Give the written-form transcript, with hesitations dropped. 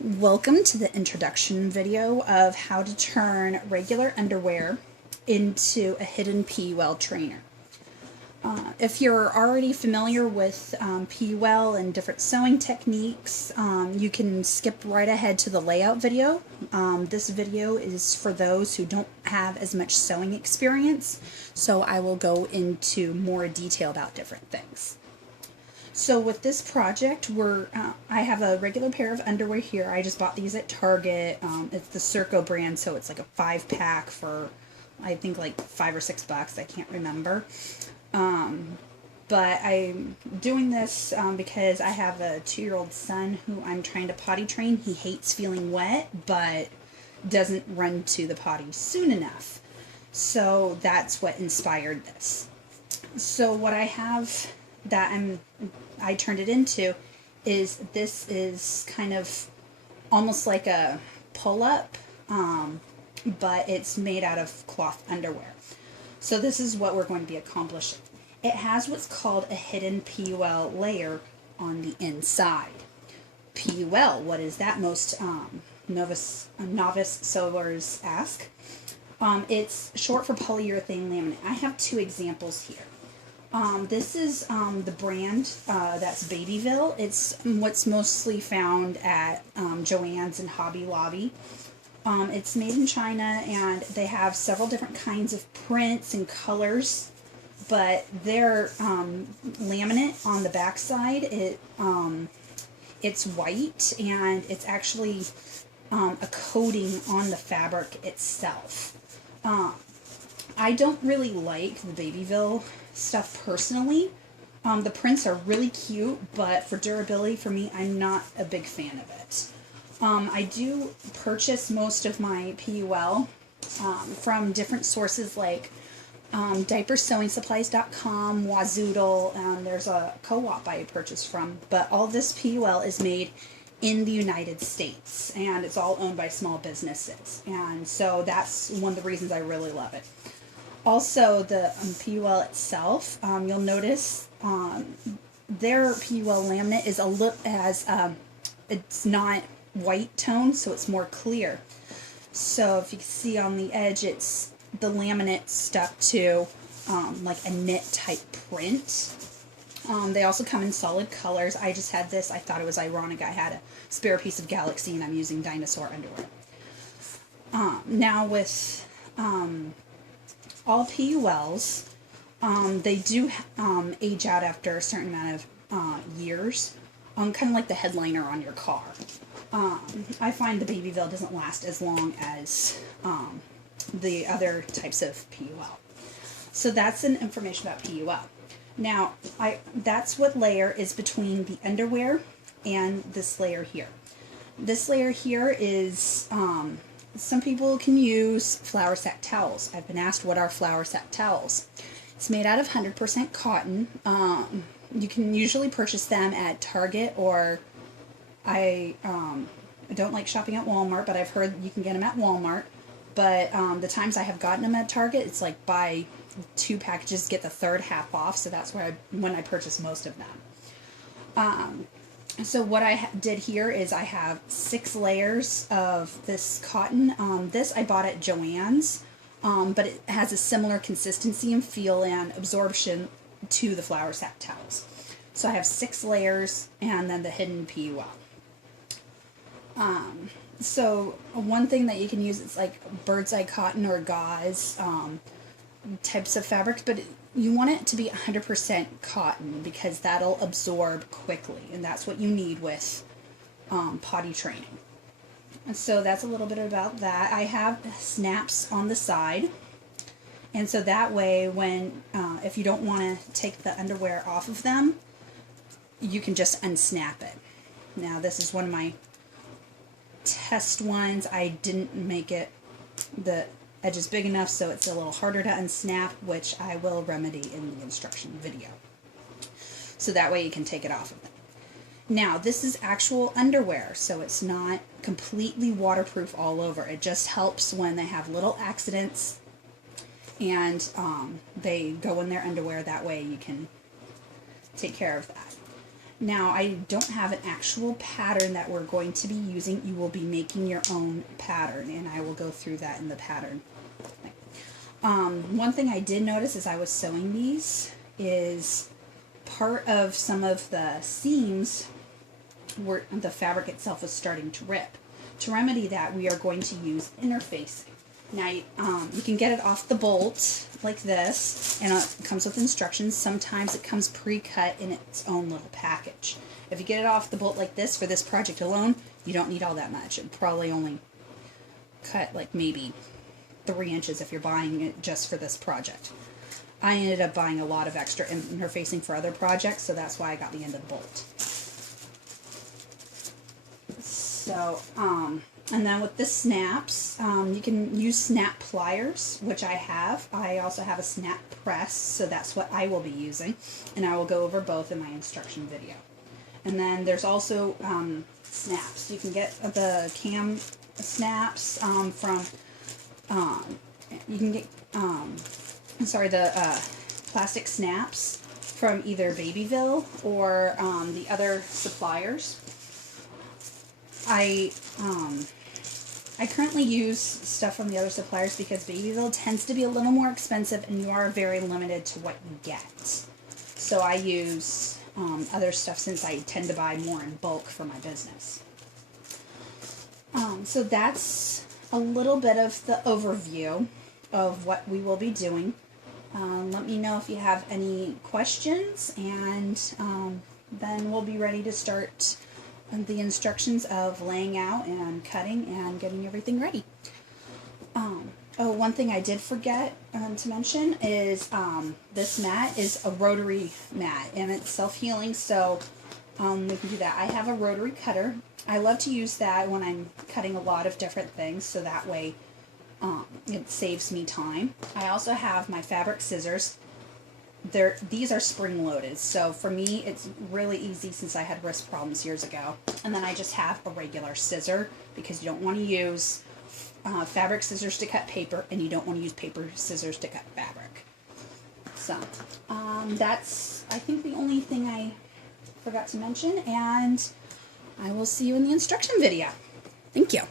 Welcome to the introduction video of how to turn regular underwear into a hidden PUL trainer. If you're already familiar with PUL and different sewing techniques, you can skip right ahead to the layout video. This video is for those who don't have as much sewing experience, so I will go into more detail about different things. So with this project, I have a regular pair of underwear here. I just bought these at Target. It's the Circo brand, so it's like a 5-pack for, I think, like $5 or $6. I can't remember. But I'm doing this because I have a 2-year-old son who I'm trying to potty train. He hates feeling wet, but doesn't run to the potty soon enough. So that's what inspired this. So what I have that I turned it into is this is kind of almost like a pull-up, but it's made out of cloth underwear. So this is what we're going to be accomplishing. It has what's called a hidden PUL layer on the inside. PUL, what is that? Most novice sewers ask. It's short for polyurethane laminate. I have 2 examples here. This is the brand that's Babyville. It's what's mostly found at Joann's and Hobby Lobby. It's made in China, and they have several different kinds of prints and colors, but their laminate on the back side, it's white, and it's actually a coating on the fabric itself. I don't really like the Babyville stuff personally. The prints are really cute, but for durability, for me, I'm not a big fan of it. I do purchase most of my PUL from different sources like diapersewing-supplies.com, Wazoodle, and there's a co-op I purchase from, but all this PUL is made in the United States, and it's all owned by small businesses, and so that's one of the reasons I really love it. Also, the PUL itself, you'll notice their PUL laminate is it's not white tone, so it's more clear. So if you can see on the edge, it's the laminate stuck to like a knit type print. They also come in solid colors. I just had this. I thought it was ironic. I had a spare piece of Galaxy, and I'm using dinosaur underwear. Now with all PULs, they do age out after a certain amount of years, kind of like the headliner on your car. I find the Babyville doesn't last as long as the other types of PUL. So that's an information about PUL. Now, that's what layer is between the underwear and this layer here. This layer here is, some people can use flour sack towels. I've been asked what are flour sack towels. It's made out of 100% cotton. You can usually purchase them at Target, or I don't like shopping at Walmart, but I've heard you can get them at Walmart. But the times I have gotten them at Target, it's like buy 2 packages, get the third half off. So that's when I purchase most of them. So what I did here is I have 6 layers of this cotton. This I bought at Joann's, but it has a similar consistency and feel and absorption to the flour sack towels. So I have 6 layers, and then the hidden PUL. So one thing that you can use is like bird's eye cotton or gauze types of fabrics, but you want it to be 100% cotton because that'll absorb quickly, and that's what you need with potty training. And so that's a little bit about that. I have snaps on the side, and so that way when if you don't want to take the underwear off of them, you can just unsnap it. Now this is one of my test ones. I didn't make it the edge is big enough, so it's a little harder to unsnap, which I will remedy in the instruction video. So that way you can take it off of them. Now, this is actual underwear, so it's not completely waterproof all over. It just helps when they have little accidents and they go in their underwear. That way you can take care of that. Now, I don't have an actual pattern that we're going to be using. You will be making your own pattern, and I will go through that in the pattern. One thing I did notice as I was sewing these is part of some of the seams where the fabric itself was starting to rip. To remedy that, we are going to use interfacing. Now, you can get it off the bolt like this, and it comes with instructions. Sometimes it comes pre-cut in its own little package. If you get it off the bolt like this for this project alone, you don't need all that much. It probably only cut like maybe 3 inches if you're buying it just for this project. I ended up buying a lot of extra interfacing for other projects, so that's why I got the end of the bolt. So, and then with the snaps, you can use snap pliers, which I have. I also have a snap press, so that's what I will be using, and I will go over both in my instruction video. And then there's also snaps. You can get the cam snaps from, you can get, the plastic snaps from either Babyville or the other suppliers. I currently use stuff from the other suppliers because Babyville tends to be a little more expensive and you are very limited to what you get. So I use other stuff since I tend to buy more in bulk for my business. So that's a little bit of the overview of what we will be doing. Let me know if you have any questions, and then we'll be ready to start the instructions of laying out and cutting and getting everything ready. Oh, one thing I did forget to mention is this mat is a rotary mat, and it's self-healing, so we can do that. I have a rotary cutter. I love to use that when I'm cutting a lot of different things, so that way it saves me time. I also have my fabric scissors. These are spring-loaded, so for me it's really easy since I had wrist problems years ago. And then I just have a regular scissor because you don't want to use fabric scissors to cut paper, and you don't want to use paper scissors to cut fabric. So that's, I think, the only thing I forgot to mention, and I will see you in the instruction video. Thank you.